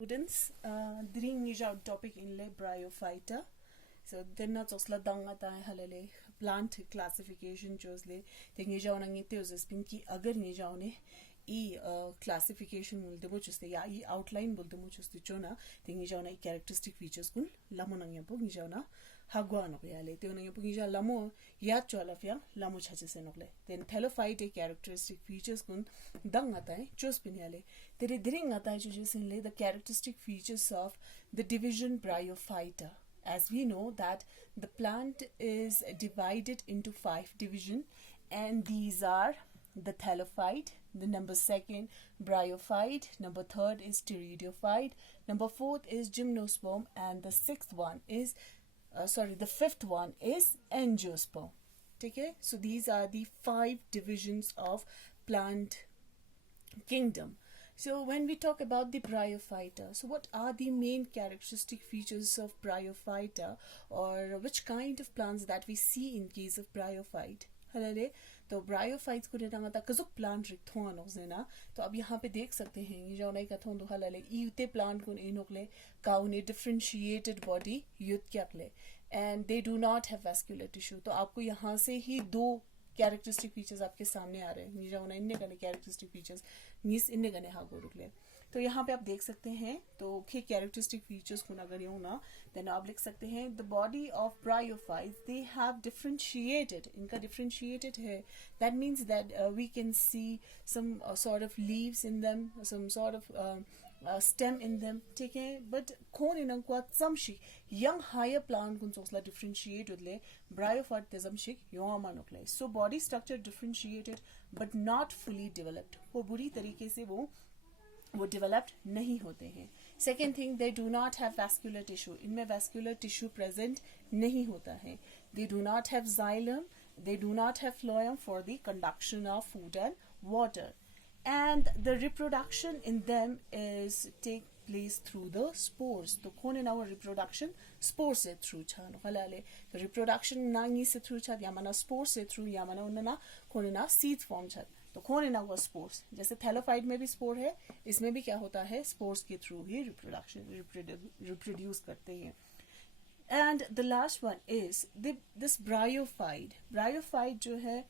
Students, during our topic in le Bryophyta, so then not osla danga ta halale plant classification chose le tengi jauna ngi teos spinki agar ni jaune e classification mulde mo chuste ya e outline bulde mo chuste chona tengi jauna e characteristic features kun lamo nangya po ngi jauna hagwa no ya le te nangya po ngi ja lamo ya chola fya lamo chache se nokle then thelophyte characteristic features kun dang ata hai chos pin ya le tere dring ata hai chuje sin le the characteristic features of the division Bryophyta. As we know that the plant is divided into 5 divisions, and these are the thelophyte, the number 2nd Bryophyte, number 3rd is pteridophyte, number 4th is gymnosperm, and the 6th one is the 5th one is angiosperm. Okay, so these are the 5 divisions of plant kingdom. So when we talk about the Bryophyta, so what are the main characteristic features of Bryophyta, or which kind of plants that we see in case of Bryophyte? हलरे तो bryophytes को देता था कज़ुक plant रिक्थों अनोज़े ना तो अब यहाँ पे देख सकते हैं ये जो नई कथों दो हलले यूते प्लांट को इनोकले काउने differentiated body यूत क्या कले and they do not have vascular tissue. तो आपको यहाँ से ही दो कैरेक्टरिस्टिक फीचर्स आपके सामने आ रहे हैं निजा होना इन्ने गने कैरेक्टरिस्टिक फीचर्स निस इन्ने गने हाँ गोरुक ले तो यहाँ पे आप देख सकते हैं तो के कैरेक्टरिस्टिक फीचर्स को अगर यूँ ना देन आप लिख सकते हैं the body of bryophytes they have differentiated इनका डिफरेंशिएटेड है that means that we can see some sort of leaves in them some sort of stem in them, ठीक है but कौन इन्हें को समशिक young higher plant कुन सोचला differentiate उधले Bryophyte ते समशिक यों आमान उकले so body structure differentiated but not fully developed वो बुरी तरीके से वो developed नहीं होते हैं. Second thing, they do not have vascular tissue. इनमें vascular tissue present नहीं होता है. They do not have xylem. They do not have phloem for the conduction of food and water. And the reproduction in them is take place through the spores. तो कौन in our reproduction spores से through छान हलाले तो reproduction नांगी से through छात यामना spores से through यामना उन्ना कौन ना seed form छात तो कौन in our spores जैसे thelophyte में भी spore है इसमें भी क्या होता है spores के through ही reproduce करते हैं. And the last one is this Bryophyte. Bryophyte जो है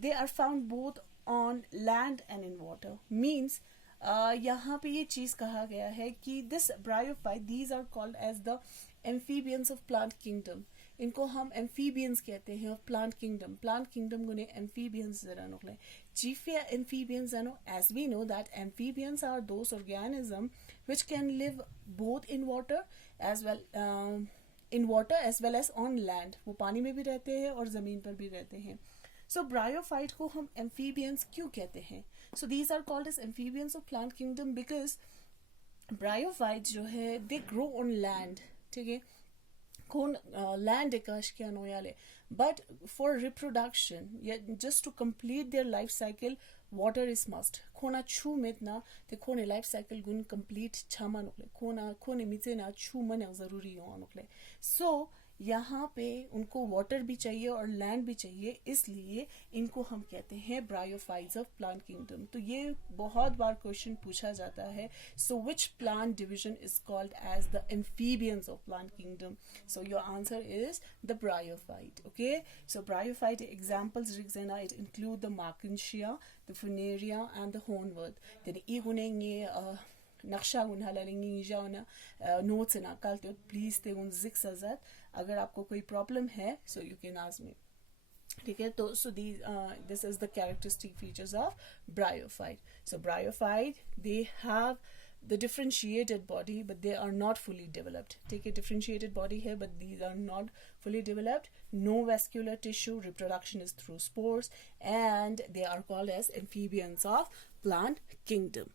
they are found both on land and in water. Means यहाँ पे ये चीज कहा गया है कि this Bryophyte these are called as the amphibians of plant kingdom. इनको हम amphibians कहते हैं of plant kingdom. Plant kingdom गुने amphibians जरा नोकले. Chiefly amphibians are as we know that amphibians are those organisms which can live both in water as well as on land. वो पानी में भी रहते हैं और जमीन पर भी रहते हैं. So Bryophyte को हम amphibians क्यों कहते हैं? So these are called as amphibians of plant kingdom because Bryophytes जो है they grow on land, ठीक है? कौन land एकाश क्या नोयाले? But for reproduction, just to complete their life cycle, water is must. खोना छू में ना ते खोने life cycle गुन complete छामा नोकले. खोने मिचे ना छू मने ज़रूरी हो नोकले. So यहाँ पे उनको वाटर भी चाहिए और लैंड भी चाहिए इसलिए इनको हम कहते हैं ब्रायोफाइट्स ऑफ प्लांट किंगडम. तो ये बहुत बार क्वेश्चन पूछा जाता है so which plant division is called as the amphibians of plant kingdom. So your answer is the bryophyte. Okay so bryophyte examples रिक्सेना it include the Marchantia the Funaria and the hornwort. Then ई गुनेंगे नक्शा उन्हाला लेंगे जाओना notes ना कल तो please ते उन जिक्स आजाद अगर आपको कोई प्रॉब्लम है so you can ask me. ठीक है तो so this is the characteristic features of bryophyte. So bryophyte they have the differentiated body but they are not fully developed. Take a differentiated body here but these are not fully developed. No vascular tissue. Reproduction is through spores and they are called as amphibians of plant kingdom.